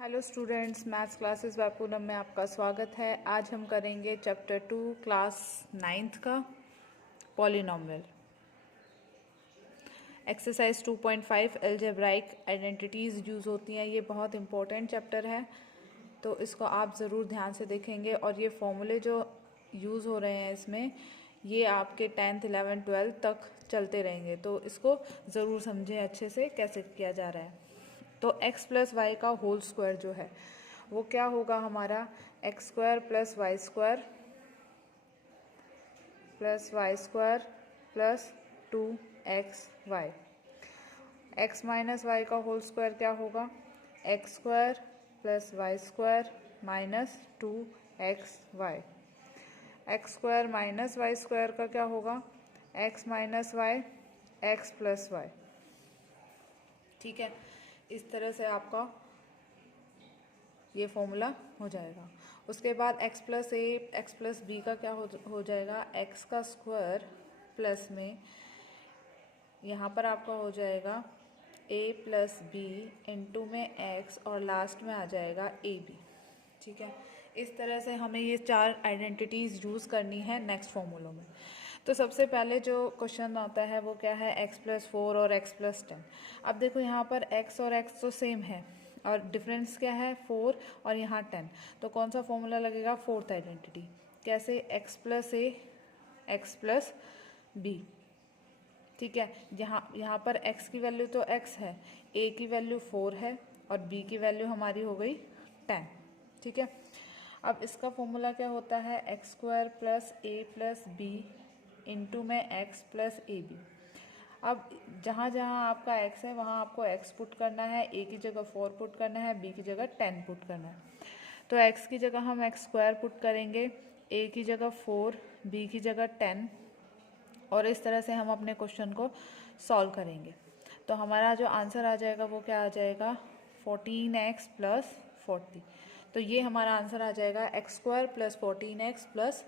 Hello students, maths classes bye Poonam में आपका स्वागत है। आज हम करेंगे चैप्टर 2 क्लास 9th का polynomial exercise 2.5 algebraic identities use होती हैं। ये बहुत इंपॉर्टेंट चैप्टर है, तो इसको आप ज़रूर ध्यान से देखेंगे। और ये फॉर्मूले जो यूज़ हो रहे हैं इसमें, ये आपके 10th 11th 12th तक चलते रहेंगे, तो इसको ज़रूर समझें अच्छे से कैसे किया जा रहा है। तो x प्लस वाई का होल स्क्वायर जो है वो क्या होगा हमारा, X square plus Y square plus 2xy। x minus Y का होल स्क्वायर क्या होगा, X square plus Y square minus 2xy। X square minus Y square का क्या होगा, x minus Y X plus Y. ठीक है, इस तरह से आपका ये फॉर्मूला हो जाएगा। उसके बाद x प्लस ए एक्स प्लस बी का क्या हो जाएगा, x का स्क्वायर प्लस में यहाँ पर आपका हो जाएगा a प्लस बी इंटू में x और लास्ट में आ जाएगा ए बी। ठीक है, इस तरह से हमें ये चार आइडेंटिटीज़ यूज़ करनी है नेक्स्ट फॉर्मूलों में। तो सबसे पहले जो क्वेश्चन आता है वो क्या है, x प्लस 4 और x प्लस 10। अब देखो यहाँ पर x और x तो सेम है और डिफरेंस क्या है, 4 और यहाँ 10। तो कौन सा फॉर्मूला लगेगा, फोर्थ आइडेंटिटी। कैसे, x प्लस ए एक्स प्लस बी। ठीक है, यहाँ पर x की वैल्यू तो x है, a की वैल्यू 4 है और b की वैल्यू हमारी हो गई 10। ठीक है, अब इसका फॉर्मूला क्या होता है, X square plus A plus B into में x प्लस ए बी। अब जहाँ जहाँ आपका x है वहाँ आपको x पुट करना है, a की जगह 4 पुट करना है, b की जगह 10 पुट करना है। तो x की जगह हम एक्स स्क्वायर पुट करेंगे, a की जगह 4, b की जगह 10, और इस तरह से हम अपने क्वेश्चन को सॉल्व करेंगे। तो हमारा जो आंसर आ जाएगा वो क्या आ जाएगा, 14x प्लस 40। तो ये हमारा आंसर आ जाएगा X square plus 14x plus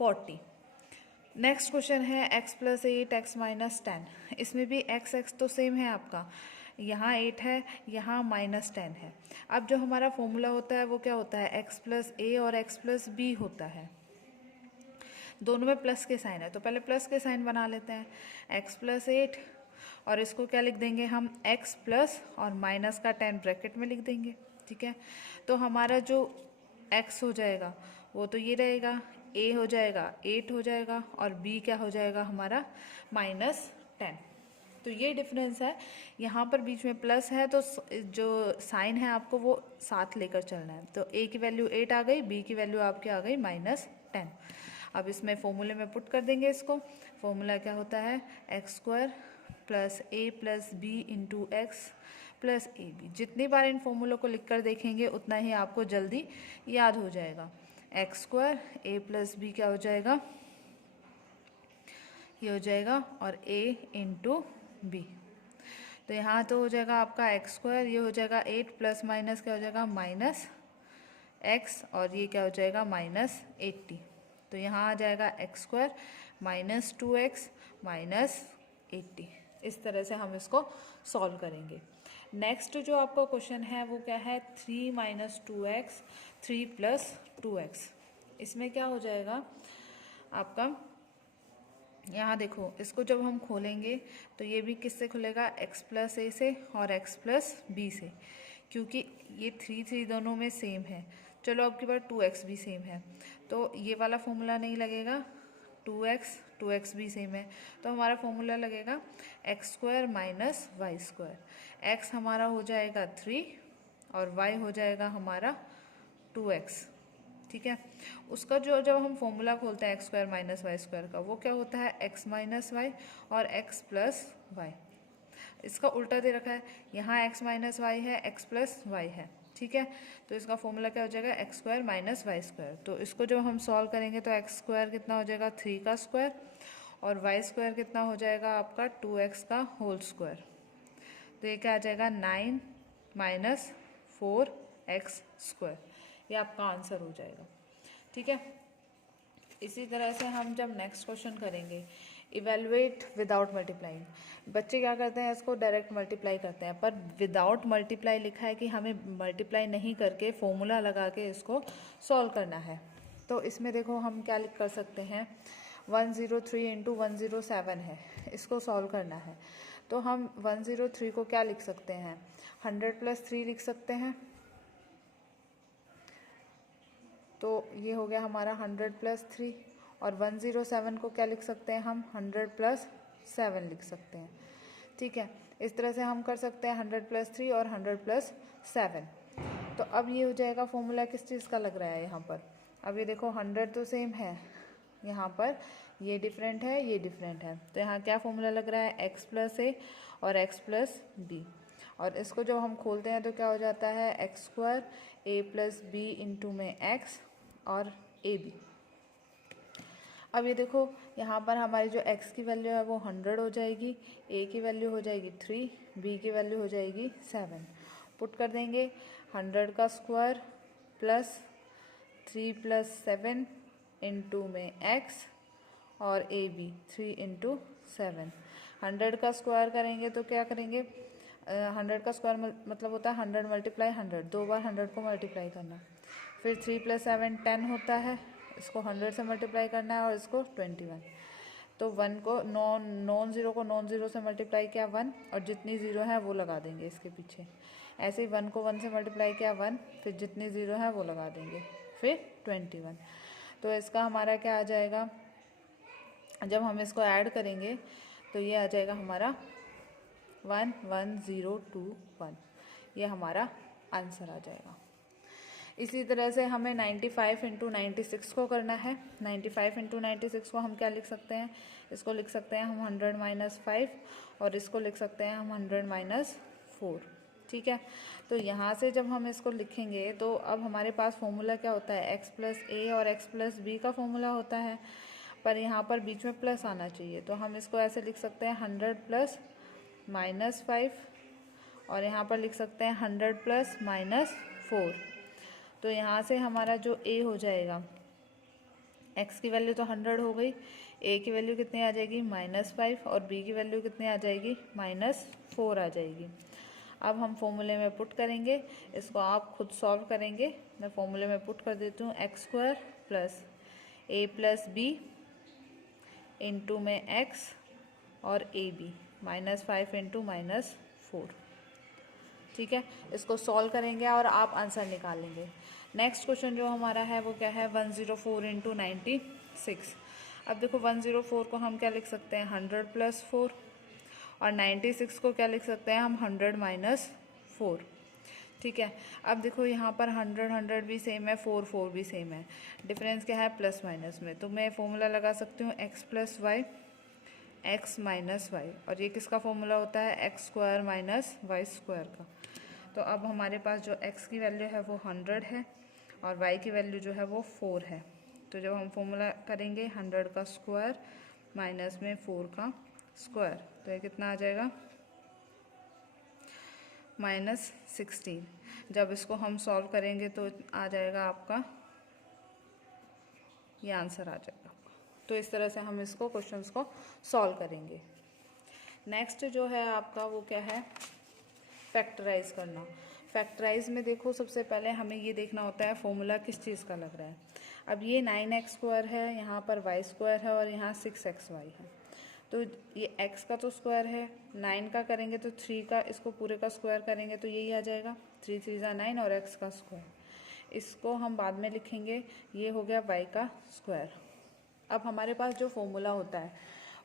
40। Next question है x प्लस 8 एक्स माइनस 10। इसमें भी x तो सेम है आपका, यहाँ 8 है, यहाँ माइनस 10 है। अब जो हमारा फॉर्मूला होता है वो क्या होता है, x प्लस ए और x प्लस बी होता है। दोनों में प्लस के साइन है, तो पहले प्लस के साइन बना लेते हैं, x प्लस 8 और इसको क्या लिख देंगे हम, x प्लस और माइनस का 10 ब्रैकेट में लिख देंगे। ठीक है, तो हमारा जो x हो जाएगा वो तो ये रहेगा, a हो जाएगा 8 हो जाएगा और b क्या हो जाएगा हमारा माइनस 10। तो ये डिफरेंस है, यहाँ पर बीच में प्लस है तो जो साइन है आपको वो साथ लेकर चलना है। तो a की वैल्यू 8 आ गई, b की वैल्यू आपकी आ गई माइनस 10। अब इसमें फॉर्मूले में पुट कर देंगे इसको। फॉर्मूला क्या होता है, X square plus A plus B into X plus A B. जितनी बार इन फॉर्मूलों को लिख कर देखेंगे उतना ही आपको जल्दी याद हो जाएगा। एक्स स्क्वायर ए प्लस बी क्या हो जाएगा, ये हो जाएगा, और ए इंटू बी। तो यहाँ तो हो जाएगा आपका एक्स स्क्वायर, ये हो जाएगा 8 प्लस माइनस क्या हो जाएगा माइनस एक्स, और ये क्या हो जाएगा माइनस 80। तो यहाँ आ जाएगा X square minus 2x minus 80। इस तरह से हम इसको सॉल्व करेंगे। नेक्स्ट जो आपका क्वेश्चन है वो क्या है, 3 माइनस 2x 3 प्लस 2x। इसमें क्या हो जाएगा आपका, यहाँ देखो इसको जब हम खोलेंगे तो ये भी किससे खुलेगा, x प्लस ए से और x प्लस बी से, क्योंकि ये 3 दोनों में सेम है। चलो अब की बार 2x भी सेम है तो ये वाला फॉर्मूला नहीं लगेगा, 2x भी सेम है तो हमारा फॉर्मूला लगेगा X square minus Y square. X हमारा हो जाएगा 3 और y हो जाएगा हमारा 2x। ठीक है, उसका जो जब हम फॉर्मूला खोलते हैं X square minus Y square का, वो क्या होता है एक्स माइनस वाई और एक्स प्लस वाई। इसका उल्टा दे रखा है, यहाँ एक्स माइनस वाई है, एक्स प्लस वाई है। ठीक है, तो इसका फॉर्मूला क्या हो जाएगा, X square minus Y square. तो इसको जब हम सॉल्व करेंगे तो एक्स स्क्वायर कितना हो जाएगा 3 का स्क्वायर, और वाई स्क्वायर कितना हो जाएगा आपका 2x का होल स्क्वायर। तो ये क्या आ जाएगा 9 माइनस 4x स्क्वायर। ये आपका आंसर हो जाएगा। ठीक है, इसी तरह से हम जब नेक्स्ट क्वेश्चन करेंगे, इवेलुएट विदाउट मल्टीप्लाइंग। बच्चे क्या करते हैं, इसको डायरेक्ट मल्टीप्लाई करते हैं, पर विदाउट मल्टीप्लाई लिखा है कि हमें मल्टीप्लाई नहीं करके फॉर्मूला लगा के इसको सॉल्व करना है। तो इसमें देखो हम क्या लिख कर सकते हैं, 103 इंटू 107 है, इसको सॉल्व करना है। तो हम 103 को क्या लिख सकते हैं, 100 + 3 लिख सकते हैं। तो ये हो गया हमारा 100 + 3। और 107 को क्या लिख सकते हैं हम, 100 + 7 लिख सकते हैं। ठीक है, इस तरह से हम कर सकते हैं 100 + 3 और 100 + 7। तो अब ये हो जाएगा फॉर्मूला किस चीज़ का लग रहा है यहाँ पर। अब ये देखो 100 तो सेम है, यहाँ पर ये डिफरेंट है, ये डिफरेंट है, तो यहाँ क्या फॉर्मूला लग रहा है, x + a और x + b। और इसको जब हम खोलते हैं तो क्या हो जाता है, x² a + b इंटू में x और ab। अब ये देखो यहाँ पर हमारी जो x की वैल्यू है वो 100 हो जाएगी, a की वैल्यू हो जाएगी 3, b की वैल्यू हो जाएगी 7। पुट कर देंगे 100 का स्क्वायर प्लस 3 + 7 इंटू में x और ए बी 3 इंटू 7। 100 का स्क्वायर करेंगे तो क्या करेंगे, 100 का स्क्वायर मतलब होता है 100 × 100, 2 बार 100 को मल्टीप्लाई करना। फिर 3 + 7 10 होता है, इसको 100 से मल्टीप्लाई करना है और इसको 21। तो 1 को नॉन ज़ीरो को नॉन ज़ीरो से मल्टीप्लाई किया 1, और जितनी ज़ीरो है वो लगा देंगे इसके पीछे। ऐसे ही 1 को 1 से मल्टीप्लाई किया 1, फिर जितनी ज़ीरो है वो लगा देंगे, फिर 21। तो इसका हमारा क्या आ जाएगा, जब हम इसको ऐड करेंगे तो ये आ जाएगा हमारा 11021, ये हमारा आंसर आ जाएगा। इसी तरह से हमें 95 इंटू 96 को करना है। 95 इंटू 96 को हम क्या लिख सकते हैं, इसको लिख सकते हैं हम 100 - 5 और इसको लिख सकते हैं हम 100 - 4। ठीक है, तो यहाँ से जब हम इसको लिखेंगे तो अब हमारे पास फॉर्मूला क्या होता है, x + a और x + b का फॉर्मूला होता है, पर यहाँ पर बीच में प्लस आना चाहिए। तो हम इसको ऐसे लिख सकते हैं 100 + -5 और यहाँ पर लिख सकते हैं 100 + -4। तो यहाँ से हमारा जो a हो जाएगा, x की वैल्यू तो 100 हो गई, a की वैल्यू कितनी आ जाएगी -5 और b की वैल्यू कितनी आ जाएगी -4 आ जाएगी। अब हम फॉर्मूले में पुट करेंगे, इसको आप खुद सॉल्व करेंगे। मैं फॉर्मूले में पुट कर देती हूँ, x² + a + b इंटू में x और ए बी -5 इंटू -4। ठीक है, इसको सॉल्व करेंगे और आप आंसर निकालेंगे। नेक्स्ट क्वेश्चन जो हमारा है वो क्या है, 104 इंटू 96। अब देखो 104 को हम क्या लिख सकते हैं, 100 + 4 और 96 को क्या लिख सकते हैं हम, 100 - 4। ठीक है, अब देखो यहाँ पर 100 भी सेम है, 4 भी सेम है, डिफरेंस क्या है, प्लस माइनस में। तो मैं फॉर्मूला लगा सकती हूँ x + y x - y, और ये किसका फॉर्मूला होता है, x² - y² का। तो अब हमारे पास जो x की वैल्यू है वो 100 है और y की वैल्यू जो है वो 4 है। तो जब हम फॉर्मूला करेंगे 100 का स्क्वायर माइनस में 4 का स्क्वायर, तो ये कितना आ जाएगा, -16। जब इसको हम सॉल्व करेंगे तो आ जाएगा आपका, ये आंसर आ जाएगा। तो इस तरह से हम इसको क्वेश्चंस को सॉल्व करेंगे। नेक्स्ट जो है आपका वो क्या है, फैक्टराइज करना। फैक्टराइज में देखो सबसे पहले हमें ये देखना होता है फॉर्मूला किस चीज़ का लग रहा है। अब ये 9x² है, यहाँ पर y² है और यहाँ 6xy है। तो ये x का तो स्क्वायर है, 9 का करेंगे तो 3 का, इसको पूरे का स्क्वायर करेंगे तो यही आ जाएगा, 3 3 = 9 और x का स्क्वायर। इसको हम बाद में लिखेंगे, ये हो गया y का स्क्वायर। अब हमारे पास जो फॉर्मूला होता है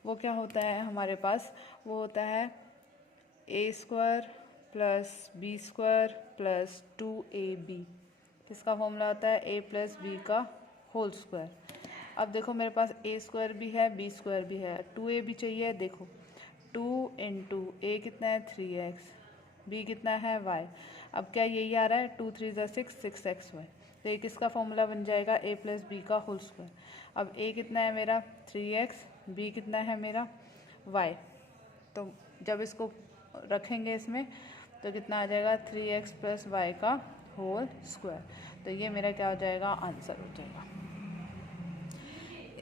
वो क्या होता है, हमारे पास वो होता है a² + b² + 2ab। किसका फॉर्मूला होता है, a + b का होल स्क्वायर। अब देखो मेरे पास a² भी है, b² भी है, 2ab चाहिए। देखो 2 इंटू a कितना है 3x, b कितना है y। अब क्या यही आ रहा है, 2 3 = 6 6xy। तो ये किसका फॉर्मूला बन जाएगा, a + b का होल स्क्वायर। अब a कितना है मेरा 3x, b कितना है मेरा y। तो जब इसको रखेंगे इसमें तो कितना आ जाएगा, 3x + y का होल स्क्वायर। तो ये मेरा क्या हो जाएगा, आंसर हो जाएगा।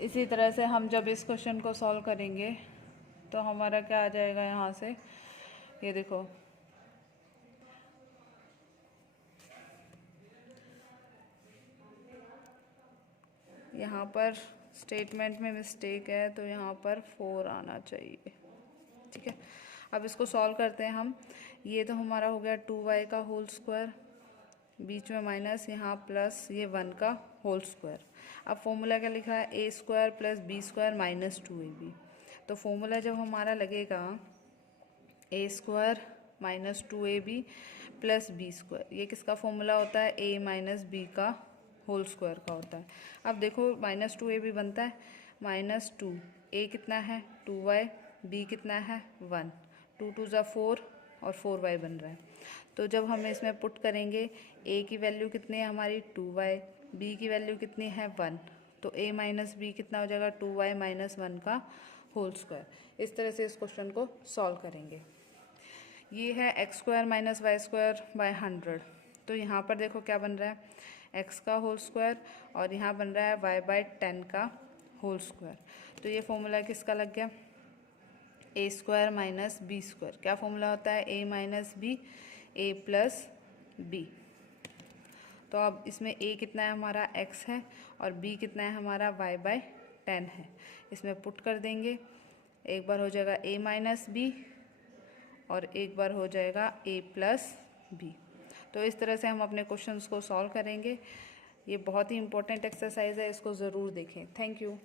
इसी तरह से हम जब इस क्वेश्चन को सॉल्व करेंगे तो हमारा क्या आ जाएगा यहाँ से, ये देखो यहाँ पर स्टेटमेंट में मिस्टेक है तो यहाँ पर 4 आना चाहिए। ठीक है, अब इसको सॉल्व करते हैं हम। ये तो हमारा हो गया 2y का होल स्क्वायर, बीच में माइनस, यहाँ प्लस ये 1 का होल स्क्वायर। अब फॉर्मूला क्या लिखा है, A square plus B square minus 2ab। तो फॉर्मूला जब हमारा लगेगा A square minus 2ab plus B square, ये किसका फॉर्मूला होता है, ए माइनस बी का होल स्क्वायर का होता है। अब देखो माइनस 2ab बनता है, माइनस 2, ए कितना है 2y, बी कितना है 1, 2 2 ज़ा 4 और 4y बन रहा है। तो जब हम इसमें पुट करेंगे, a की वैल्यू कितनी है हमारी 2y, b की वैल्यू कितनी है 1, तो a माइनस बी कितना हो जाएगा 2y माइनस 1 का होल स्क्वायर। इस तरह से इस क्वेश्चन को सॉल्व करेंगे। ये है X square minus Y square by 100। तो यहाँ पर देखो क्या बन रहा है, x का होल स्क्वायर और यहाँ बन रहा है y बाय 10 का होल स्क्वायर। तो ये फॉर्मूला किसका लग गया, A square minus B square. क्या फॉर्मूला होता है, a minus B, a plus B. तो अब इसमें a कितना है हमारा x है और b कितना है हमारा y बाय 10 है। इसमें पुट कर देंगे, एक बार हो जाएगा a माइनस बी और एक बार हो जाएगा a प्लस बी। तो इस तरह से हम अपने क्वेश्चंस को सॉल्व करेंगे। ये बहुत ही इंपॉर्टेंट एक्सरसाइज है, इसको ज़रूर देखें। Thank you.